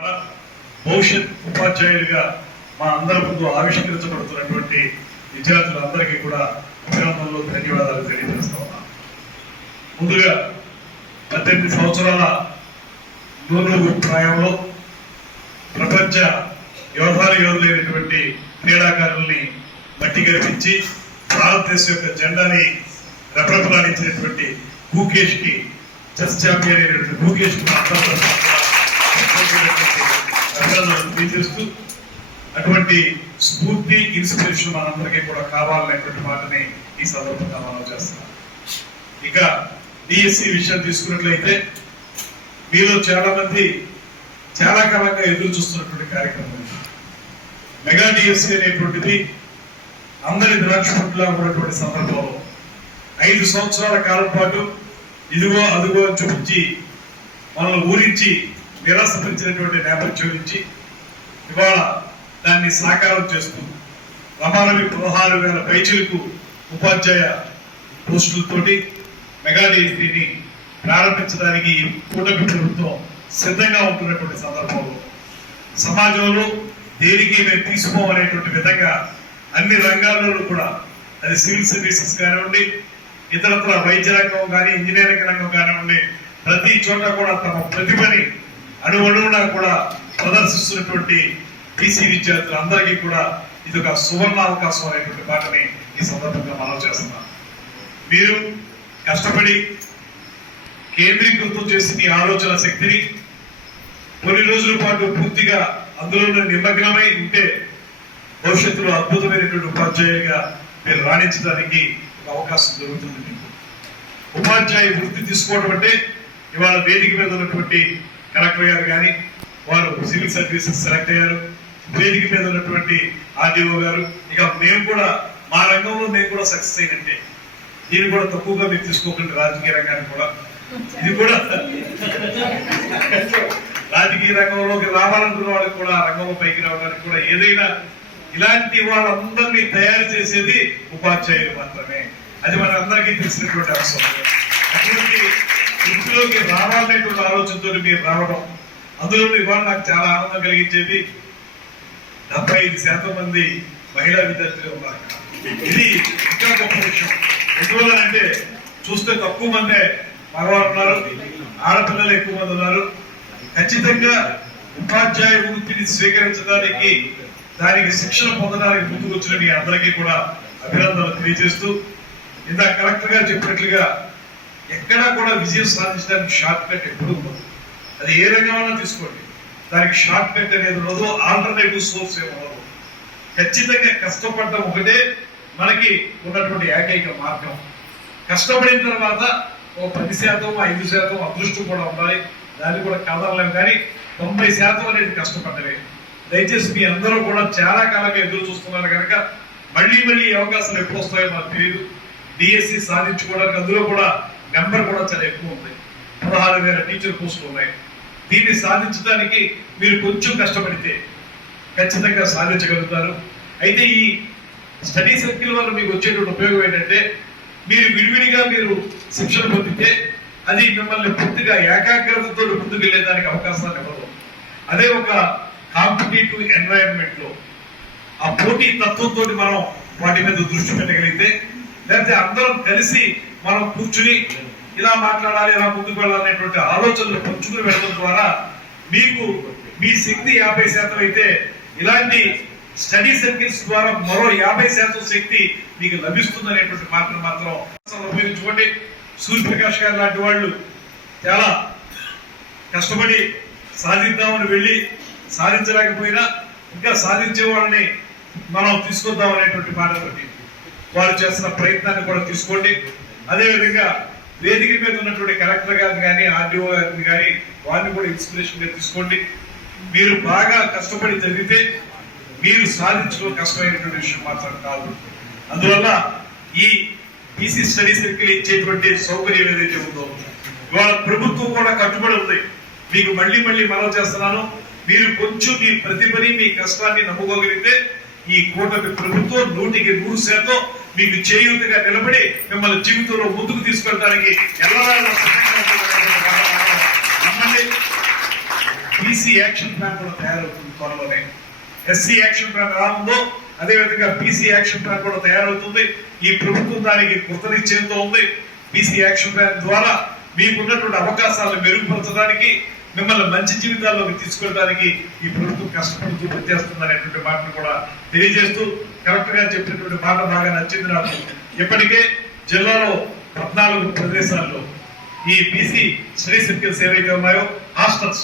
భవిష్యత్ ఉపాధ్యాయుడిగా మా అందరి ముందు ఆవిష్కరించబడుతున్నటువంటి విద్యార్థులందరికీ కూడా అభినందనలు ధన్యవాదాలు తెలియజేస్తా ఉన్నాను ముందుగా పద్దెనిమిది సంవత్సరాల నూనె ప్రాయంలో ప్రపంచ వ్యవహార యోధులైనటువంటి క్రీడాకారుల్ని మట్టి గరిపించి భారతదేశం యొక్క జెండాని రెపరెపలాడించినటువంటి భూకేష్కి చెస్ ఛాంపియన్ అయినటువంటి భూకేష్కి మా అందరి తరఫున కూడా అభినందనలు తెలియజేస్తూ అటువంటి స్ఫూర్తి ఇన్స్పిరేషన్ మనందరికీ కూడా కావాలనేటువంటి మాటని ఈ సందర్భంగా మనం చేస్తున్నాం. ఇక డిఎస్సి విషయం తీసుకున్నట్లయితే మీలో చాలా మంది చాలా కాలంగా ఎదురు చూస్తున్నటువంటి కార్యక్రమం మెగా డిఎస్సి అనేటువంటిది అందరి ద్రాక్షలా ఉన్నటువంటి సందర్భంలో ఐదు సంవత్సరాల కాలం పాటు ఇదిగో అదిగో అని చూపించి మనల్ని ఊరించి నిరాశపరిచినటువంటి నేపథ్యం నుంచి ఇవాళ దాన్ని సాకారం చేస్తూ రమారవి పదహారు వేల పైచిలకు ఉపాధ్యాయ పోస్టులతోటి మెగా డిఎస్సిని ప్రారంభించడానికి ఈ కూటమి ప్రభుత్వం సిద్ధంగా ఉంటున్నటువంటి సందర్భంలో సమాజంలో దేనికి మేము తీసుకోవాలనేటువంటి విధంగా అన్ని రంగాల్లోనూ కూడా అది సివిల్ సర్వీసెస్ కానివ్వండి ఇతరత్ర వైద్య రంగం కానీ ఇంజనీరింగ్ రంగం కానివ్వండి ప్రతి చోట కూడా తమ ప్రతిభని అణువణువునా కూడా ప్రదర్శిస్తున్నటువంటి బీసీ విద్యార్థులందరికీ కూడా ఇది ఒక సువర్ణ అవకాశం అనేటువంటి మాటని ఈ సందర్భంగా మనం చేస్తున్నాను మీరు కష్టపడి కేంద్రీకృతం చేసి మీ ఆలోచన శక్తిని కొన్ని రోజుల పాటు పూర్తిగా అందులో నిమగ్నమై ఉంటే భవిష్యత్తులో అద్భుతమైనటువంటి ఉపాధ్యాయులుగా మీరు రాణించడానికి ఒక అవకాశం దొరుకుతుంది మీకు. ఉపాధ్యాయ వృత్తి తీసుకోవడం అంటే ఇవాళ వేదిక మీద ఉన్నటువంటి కలెక్టర్ గారు కానీ వారు సివిల్ సర్వీసెస్ సెలెక్ట్ అయ్యారు. వేదిక మీద ఉన్నటువంటి ఆర్డీఓ గారు ఇక మేము కూడా మా రంగంలో మేము కూడా సక్సెస్ అయినట్టే. దీన్ని కూడా తక్కువగా మీరు తీసుకోకండి రాజకీయ రంగాన్ని కూడా. ఇది కూడా రాజకీయ రంగంలోకి రావాలనుకున్న వాళ్ళకి కూడా ఆ రంగంలో పైకి రావడానికి కూడా ఏదైనా ఇలాంటి వాళ్ళందరినీ తయారు చేసేది ఉపాధ్యాయులు మాత్రమే. అది మన అందరికీ తెలిసినటువంటి అవసరం. అటువంటి ఇంటిలోకి రావాలనేటువంటి ఆలోచనతో మీరు రావడం అందులో ఇవాళ నాకు చాలా ఆనందం కలిగించేది డెబ్బై ఐదు శాతం మంది మహిళా విద్యార్థులు ఉన్నారు. ఇది ఇంకా గొప్ప విషయం. ఎందువల్ల అంటే చూస్తే తక్కువ మందే మగవారు ఉన్నారు ఆడపిల్లలు ఎక్కువ మంది ఉన్నారు. ఖచ్చితంగా ఉపాధ్యాయ వృత్తిని స్వీకరించడానికి దానికి శిక్షణ పొందడానికి ముందుకు వచ్చిన మీ అందరికీ కూడా అభినందనలు తెలియజేస్తూ ఇందాక కలెక్టర్ గారు చెప్పినట్లుగా ఎక్కడా కూడా విజయం సాధించడానికి షార్ట్ కట్ ఎప్పుడు అది ఏ రంగమైనా తీసుకోండి. దానికి షార్ట్ కట్ అనేది ఉండదు ఆల్టర్నేటివ్ సోర్స్ ఏమి ఉండదు ఖచ్చితంగా కష్టపడడం ఒకటే మనకి ఉన్నటువంటి ఏకైక మార్గం. కష్టపడిన తర్వాత ఓ పది శాతం ఐదు శాతం అదృష్టం కూడా ఉండాలి. దాన్ని కూడా కాదనలేం కానీ తొంభై శాతం అనేది కష్టపడ్డవే దయచేసి మీ అందరూ కూడా చాలా కాలంగా ఎదురు చూస్తున్నారు కనుక మళ్ళీ మళ్ళీ అవకాశాలు ఎప్పుడు వస్తాయో నాకు తెలియదు డిఎస్సి సాధించుకోవడానికి అందులో కూడా నెంబర్ కూడా చాలా ఎక్కువ ఉంది. పదహారు వేల టీచర్ పోస్టులు ఉన్నాయి. దీన్ని సాధించడానికి మీరు కొంచెం కష్టపడితే ఖచ్చితంగా సాధించగలుగుతారు. అయితే ఈ స్టడీ సర్కిల్ వల్ల మీకు వచ్చేటువంటి ఉపయోగం ఏంటంటే మీరు విడివిడిగా మీరు శిక్షణ పొందితే అది మిమ్మల్ని పూర్తిగా ఏకాగ్రతతో ముందుకు వెళ్ళేదానికి అవకాశాలు ఇవ్వదు. అదే ఒక కాంపిటేటివ్ ఎన్వైరన్మెంట్లో ఆ పోటీ తత్వంతో మనం వాటి మీద దృష్టి పెట్టగలిగితే లేకపోతే అందరం కలిసి మనం కూర్చుని ఇలా మాట్లాడాలి ఇలా ముందుకు వెళ్ళాలనేటువంటి ఆలోచనలు పంచుకుని వెళ్ళడం ద్వారా మీకు మీ శక్తి యాభై శాతం అయితే ఇలాంటి స్టడీ సర్కిల్స్ ద్వారా మరో యాభై శాతం శక్తి మీకు లభిస్తుంది అనేటువంటి మాత్రం మాత్రం చూడండి సూర్యప్రకాష్ గారు లాంటి వాళ్ళు చాలా కష్టపడి సాధిద్దామని వెళ్ళి సాధించలేకపోయినా ఇంకా సాధించే వాళ్ళని మనం తీసుకొద్దాం అనేటువంటి మాటతోటి వారు చేస్తున్న ప్రయత్నాన్ని కూడా తీసుకోండి. అదేవిధంగా వేదిక మీద ఉన్నటువంటి కలెక్టర్ గారిని కానీ ఆర్డీఓ గారిని కానీ వారిని కూడా ఇన్స్పిరేషన్గా తీసుకోండి. మీరు బాగా కష్టపడి చదివితే మీరు సాధించడం కష్టమైనటువంటి విషయం మాత్రం కాదు. అందువల్ల ఈ బీసీ స్టడీ సర్కిల్ ఇచ్చేటువంటి సౌకర్యం ఏదైతే ఉందో ఇవాళ ప్రభుత్వం కూడా కట్టుబడి ఉంది. మీకు మళ్ళీ మళ్ళీ మనం చేస్తున్నాను. మీరు కొంచెం మీ ప్రతిభని మీ కష్టాన్ని నమ్ముకోగలిగితే ఈ కూటమి ప్రభుత్వం నూటికి నూరు శాతం మీకు చేయూతగా నిలబడి మిమ్మల్ని జీవితంలో ముందుకు తీసుకెళ్ళడానికి ఎల్లవేళలా నమ్మండి బీసీ యాక్షన్ ప్లాన్ కూడా తయారవుతుంది త్వరలోనే. ఎస్సీ యాక్షన్ ప్లాన్ ఎలా ఉందో అదేవిధంగా బీసీ యాక్షన్ ప్లాన్ కూడా తయారవుతుంది. ఈ ప్రభుత్వం దానికి కృతనిశ్చయంతో ఉంది. బీసీ యాక్షన్ ప్లాన్ ద్వారా మీకున్నటువంటి అవకాశాలను మెరుగుపరచడానికి మిమ్మల్ని మంచి జీవితాల్లోకి తీసుకెళ్ళడానికి ఈ ప్రభుత్వం కష్టపడుతూ పనిచేస్తుంది అనేటువంటి మాటను కూడా తెలియజేస్తూ కలెక్టర్ గారు చెప్పినటువంటి మాట బాగా నచ్చింది నాకు. ఇప్పటికే జిల్లాలో పద్నాలుగు ప్రదేశాల్లో ఈ బీసీ స్టడీ సర్కిల్స్ ఏవైతే ఉన్నాయో హాస్టల్స్.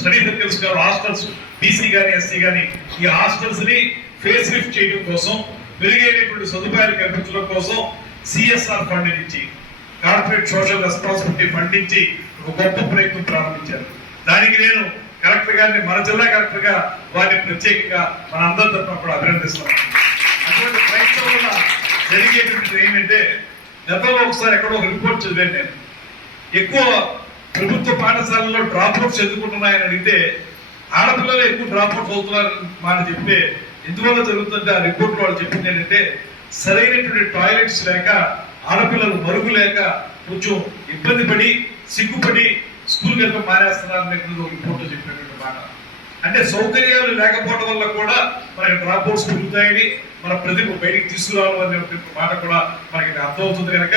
స్టడీ సర్కిల్స్ గారు హాస్టల్స్. బీసీ కానీ ఎస్సీ కానీ ఈ హాస్టల్స్ని ఫేస్ లిఫ్ట్ చేయడం కోసం పెరిగేటటువంటి సదుపాయాలు కల్పించడం కోసం సిఎస్ఆర్ ఫండ్ నుంచి కార్పొరేట్ సోషల్ రెస్పాన్సిబిలిటీ ఫండ్ నుంచి ఒక గొప్ప ప్రయత్నం ప్రారంభించారు. దానికి నేను కలెక్టర్ గారిని మన జిల్లా కలెక్టర్గా వారిని ప్రత్యేకంగా మన అందరి తరఫున కూడా అటువంటి ప్రయత్నం వల్ల జరిగేటువంటిది ఏంటంటే గతంలో ఒకసారి ఎక్కడో ఒక రిపోర్ట్ చదివాను నేను. ఎక్కువ ప్రభుత్వ పాఠశాలలో డ్రాప్ అవుట్స్ ఎందుకుంటున్నాయని అడిగితే ఆడపిల్లలు ఎక్కువ డ్రాప్ అవుట్స్ అవుతున్నారు మాట చెప్తే ఎందువల్ల జరుగుతుందంటే ఆ రిపోర్ట్ వాళ్ళు చెప్పింది ఏంటంటే సరైనటువంటి టాయిలెట్స్ లేక ఆడపిల్లలు మరుగు లేక కొంచెం ఇబ్బంది పడి సిగ్గుపడి స్కూల్ వెళ్ళడం మారేస్తున్నారు అనేది ఒక రిపోర్ట్ చెప్పినటువంటి మాట. అంటే సౌకర్యాలు లేకపోవడం వల్ల కూడా మనకి డ్రాప్ అవుట్స్ పెరుగుతాయని మన ప్రతిభ బయటికి తీసుకురావడం అనే మాట కూడా మనకి అర్థమవుతుంది కనుక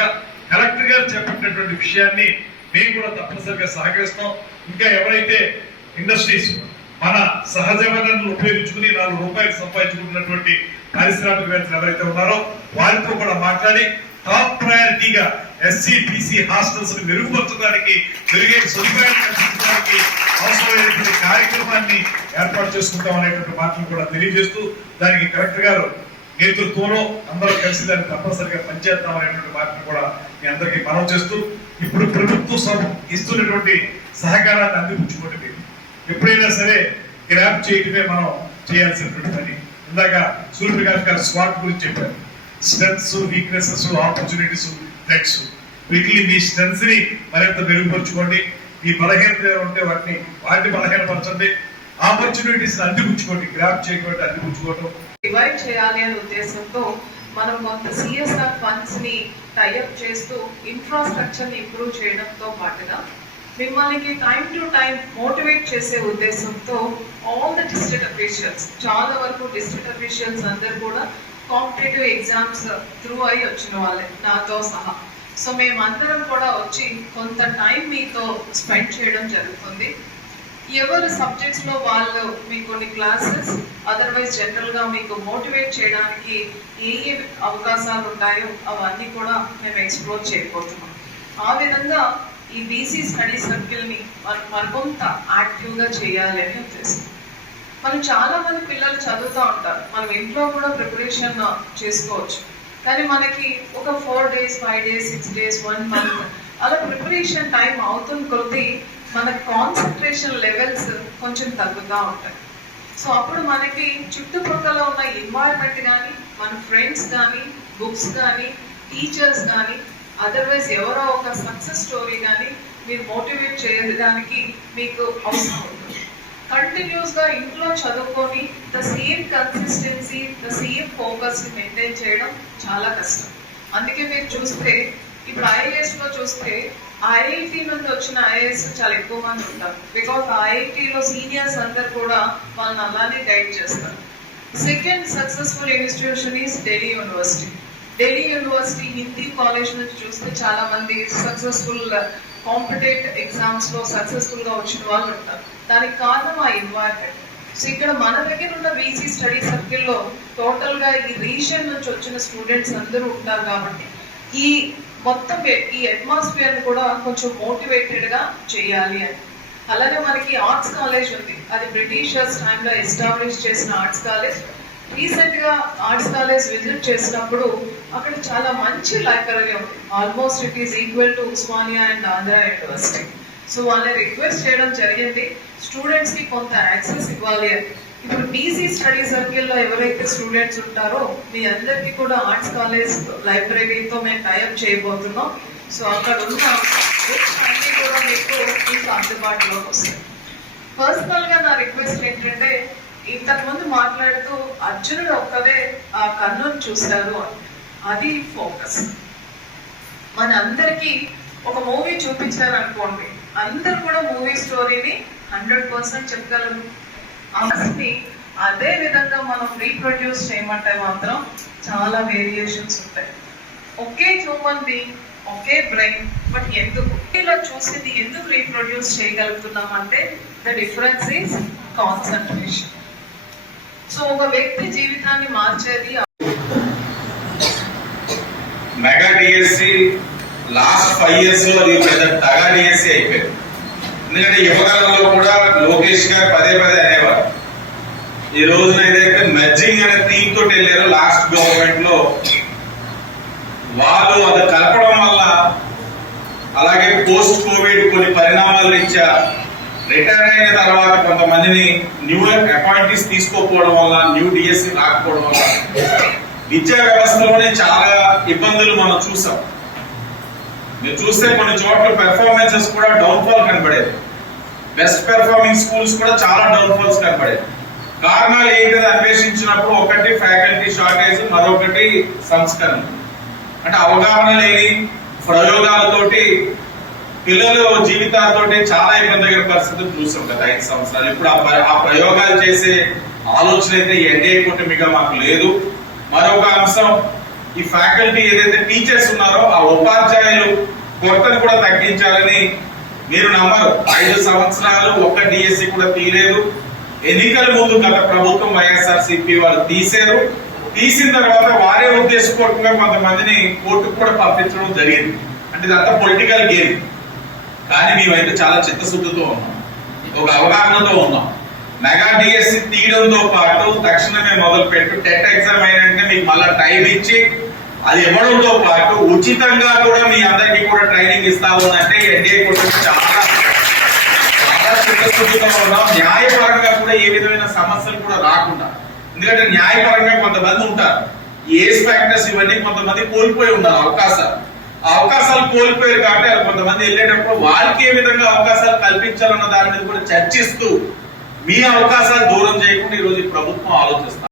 కలెక్టర్ గారు చెప్పినటువంటి విషయాన్ని మేము కూడా తప్పనిసరిగా సహకరిస్తాం. ఇంకా ఎవరైతే ఇండస్ట్రీస్ మన సహజ వనరులను ఉపయోగించుకుని నాలుగు రూపాయలు సంపాదించుకుంటున్నటువంటి పారిశ్రామికవేత్తలు ఎవరైతే ఉన్నారో వారితో కూడా మాట్లాడి టాప్ ప్రయారిటీగా ఎస్సీ బీసీ హాస్టల్స్ మెరుగుపరచడానికి మెరుగైన సదుపాయాలు కల్పించడానికి అవసరమైనటువంటి కార్యక్రమాన్ని ఏర్పాటు చేసుకుంటాం అనేటువంటి మాటలు కూడా తెలియజేస్తూ దానికి కలెక్టర్ గారు నేతృత్వంలో అందరూ కలిసి దాన్ని తప్పనిసరిగా పనిచేద్దాం అనేటువంటి మాటను కూడా మీ అందరికీ మనం చేస్తూ ఇప్పుడు ప్రభుత్వం ఇస్తున్నటువంటి సహకారాన్ని అందిపుచ్చుకోండి. ఎప్పుడైనా సరే గ్రాప్ చేయటమే మనం చేయాల్సినటువంటి పని. ఇందాక సూర్యప్రకాష్ గారు స్వాట్ గురించి చెప్పారు. స్ట్రెంగ్స్ వీక్నెసెస్ ఆపర్చునిటీస్ థ్రెట్స్ వీటిని మీ స్ట్రెంగ్స్ని మరింత మెరుగుపరుచుకోండి. మీ బలహీనత ఉంటే వాటిని వాటిని బలహీనపరచండి. ఆపర్చునిటీస్ అందిపుచ్చుకోండి గ్రాప్ చేయకుండా అందిపుచ్చుకోవటం డివైడ్ చేయాలి అనే ఉద్దేశంతో మనం కొంత సిఎస్ఆర్ ఫండ్స్ని టైఅప్ చేస్తూ ఇన్ఫ్రాస్ట్రక్చర్ని ఇంప్రూవ్ చేయడంతో పాటుగా మిమ్మల్ని టైం టు టైం మోటివేట్ చేసే ఉద్దేశంతో ఆల్ ద డిస్ట్రిక్ట్ అఫీషియల్స్ చాలా వరకు డిస్ట్రిక్ట్ అఫీషియల్స్ అందరు కూడా కాంపిటేటివ్ ఎగ్జామ్స్ త్రూ అయి వచ్చిన వాళ్ళే నాతో సహా. సో మేమందరం కూడా వచ్చి కొంత టైం మీతో స్పెండ్ చేయడం జరుగుతుంది. ఎవరు సబ్జెక్ట్స్లో వాళ్ళు మీ కొన్ని క్లాసెస్ అదర్వైజ్ జనరల్గా మీకు మోటివేట్ చేయడానికి ఏ ఏ అవకాశాలు ఉంటాయో అవన్నీ కూడా మేము ఎక్స్ప్లోర్ చేయబోతున్నాం. ఆ విధంగా ఈ బీసీ స్టడీ సర్కిల్ని మరి మనం మరికొంత యాక్టివ్గా చేయాలి అని ఉద్దేశం. మనం చాలా మంది పిల్లలు చదువుతూ ఉంటారు. మనం ఇంట్లో కూడా ప్రిపరేషన్ చేసుకోవచ్చు. కానీ మనకి ఒక four days five days six days one month అలా ప్రిపరేషన్ టైం అవుతున్న కొద్దీ మన కాన్సన్ట్రేషన్ లెవెల్స్ కొంచెం తగ్గుతూ ఉంటాయి. సో అప్పుడు మనకి చుట్టుపక్కల ఉన్న ఎన్వైరన్మెంట్ కానీ మన ఫ్రెండ్స్ కానీ బుక్స్ కానీ టీచర్స్ కానీ అదర్వైజ్ ఎవరో ఒక సక్సెస్ స్టోరీ కానీ మీరు మోటివేట్ చేయడానికి మీకు అవసరం ఉంటుంది. కంటిన్యూస్గా ఇంట్లో చదువుకొని the same consistency the same focus maintain చేయడం చాలా కష్టం. అందుకే మీరు చూస్తే ఇప్పుడు ఐఏఎస్లో చూస్తే ఐఐటి నుండి వచ్చిన ఐఏఎస్ చాలా ఎక్కువ మంది ఉంటారు. బికాస్ ఐఐటిలో సీనియర్స్ అందరు కూడా వాళ్ళని అలానే గైడ్ చేస్తారు. Second successful institution is Delhi university Delhi university Hindi college నుంచి చూస్తే చాలా మంది సక్సెస్ఫుల్ కాంపిటేటివ్ ఎగ్జామ్స్లో సక్సెస్ఫుల్గా వచ్చిన వాళ్ళు ఉంటారు. దానికి కారణం ఆ ఎన్వైరన్మెంట్ సో ఇక్కడ మన దగ్గర ఉన్న బీసీ స్టడీ సర్కిల్లో టోటల్గా ఈ రీజియన్ నుంచి వచ్చిన స్టూడెంట్స్ అందరూ ఉంటారు కాబట్టి ఈ మొత్తం ఈ అట్మాస్ఫియర్ కూడా కొంచెం మోటివేటెడ్గా చేయాలి అని. అలానే మనకి ఆర్ట్స్ కాలేజ్ ఉంది. అది బ్రిటిషర్స్ టైంలో ఎస్టాబ్లిష్ చేసిన ఆర్ట్స్ కాలేజ్ రీసెంట్గా ఆర్ట్స్ కాలేజ్ విజిట్ చేసినప్పుడు అక్కడ చాలా మంచి లైబ్రరీ ఉంది almost it is equal to Osmania and Andhra university so వాళ్ళని రిక్వెస్ట్ చేయడం జరిగింది. స్టూడెంట్స్కి కొంత యాక్సెస్ ఇవ్వాలి అని. ఇప్పుడు బీసీ స్టడీ సర్కిల్లో ఎవరైతే స్టూడెంట్స్ ఉంటారో మీ అందరికీ కూడా ఆర్ట్స్ కాలేజ్ లైబ్రరీతో మేము టైప్ చేయబోతున్నాం. సో అక్కడ ఉన్న కూడా మీకు మీకు అందుబాటులోకి వస్తాయి. పర్సనల్గా నా రిక్వెస్ట్ ఏంటంటే ఇంతకు ముందు మాట్లాడుతూ అర్జునుడు ఒక్కవే ఆ కన్నును చూశారు అది ఫోకస్. మన అందరికి ఒక మూవీ చూపించారు అనుకోండి. అందరు కూడా మూవీ స్టోరీని హండ్రెడ్ పర్సెంట్ చెప్పగలరు. అసలు అదే విధంగా మనం రీప్రొడ్యూస్ చేయమంటే మాత్రం చాలా వేరియేషన్స్ ఉంటాయి. ఒకే హ్యూమన్ బీయింగ్ ఒకే బ్రెయిన్ బట్ ఎందుకు? ఇలా చూసింది ఎందుకు రీప్రొడ్యూస్ చేయగలుగుతున్నాం అంటే the difference is concentration. So ఒక వ్యక్తి జీవితాన్ని మార్చేది మెగా డిఎస్సి లాస్ట్ ఫైవ్ ఇయర్స్లో అది పెద్ద టగా డిఎస్సి అయిపోయింది. ఎందుకంటే యువకాలంలో కూడా లోకేష్ గారు పదే పదే అనేవారు. ఈ రోజున ఏదైతే మెర్జింగ్ అనే థీమ్ తోటి వెళ్ళారో లాస్ట్ గవర్నమెంట్లో వాళ్ళు అది కలపడం వల్ల అలాగే పోస్ట్ కోవిడ్ కొన్ని పరిణామాలు ఇచ్చారు. రిటైర్ అయిన తర్వాత కొంతమందిని న్యూ అపాయింటీస్ తీసుకోకపోవడం వల్ల న్యూ డిఎస్సి రాకపోవడం వల్ల విద్యా వ్యవస్థలోనే చాలా ఇబ్బందులు మనం చూసాం. మీరు చూస్తే కొన్ని చోట్ల పెర్ఫార్మెన్సెస్ కూడా డౌన్ఫాల్ కనబడేది బెస్ట్ పెర్ఫార్మింగ్ స్కూల్స్ కూడా చాలా డౌన్ ఫాల్స్ కనబడేది కారణాలు ఏంటిది అన్వేషించినప్పుడు ఒకటి ఫ్యాకల్టీ షార్టేజ్ మరొకటి సంస్కరణ. అంటే అవగాహన లేని ప్రయోగాలతోటి పిల్లలు జీవితాలతో చాలా ఇబ్బందికర పరిస్థితులు చూసాం కదా ఐదు సంవత్సరాలు. ఇప్పుడు ఆ ప- ఆ ప్రయోగాలు చేసే ఆలోచన అయితే ఎన్డీఏ కూటమిగా మాకు లేదు. మరొక అంశం ఈ ఫ్యాకల్టీ ఏదైతే టీచర్స్ ఉన్నారో ఆ ఉపాధ్యాయులు కొరతను కూడా తగ్గించాలని మీరు నమ్మరు. ఐదు సంవత్సరాలు ఒక్క డిఎస్సి కూడా తీయలేదు. ఎన్నికల ముందు గత ప్రభుత్వం వైఎస్ఆర్ సిపి వాళ్ళు తీశారు. తీసిన తర్వాత వారే ఉద్దేశపూర్వకంగా కొంతమందిని కోర్టుకు కూడా పంపించడం జరిగింది. అంటే ఇదంతా పొలిటికల్ గేమ్. కానీ మేమైతే చాలా చిత్తశుద్ధితో ఉన్నాం. ఒక అవగాహనతో ఉన్నాం. మెగా డిఎస్సి తీయడంతో పాటు తక్షణమే మొదలు పెట్టు టెట్ ఎగ్జామ్ అయినంటే మీకు మళ్ళీ టైం ఇచ్చి అది ఇవ్వడంతో పాటు ఉచితంగా కూడా మీ అందరికీ కూడా ట్రైనింగ్ ఇస్తాము అంటే ఎన్డీఏ కూడా చాలా చాలా చిత్తశుద్ధితో ఉన్నాం. న్యాయపరంగా కూడా ఏ విధమైన సమస్యలు కూడా రాకుండా. ఎందుకంటే న్యాయపరంగా కొంతమంది ఉంటారు. ఏజ్ ఫ్యాక్టర్స్ ఇవన్నీ కొంతమంది కోల్పోయి ఉన్నారు అవకాశాలు. అవకాశాలు కోల్పోయారు కాబట్టి కొంతమంది వెళ్ళేటప్పుడు వారికి ఏ విధంగా అవకాశాలు కల్పించాలన్న దాని మీద కూడా చర్చిస్తూ మీ అవకాశాలు దూరం చేయకుండా ఈ రోజు ప్రభుత్వం ఆలోచిస్తారు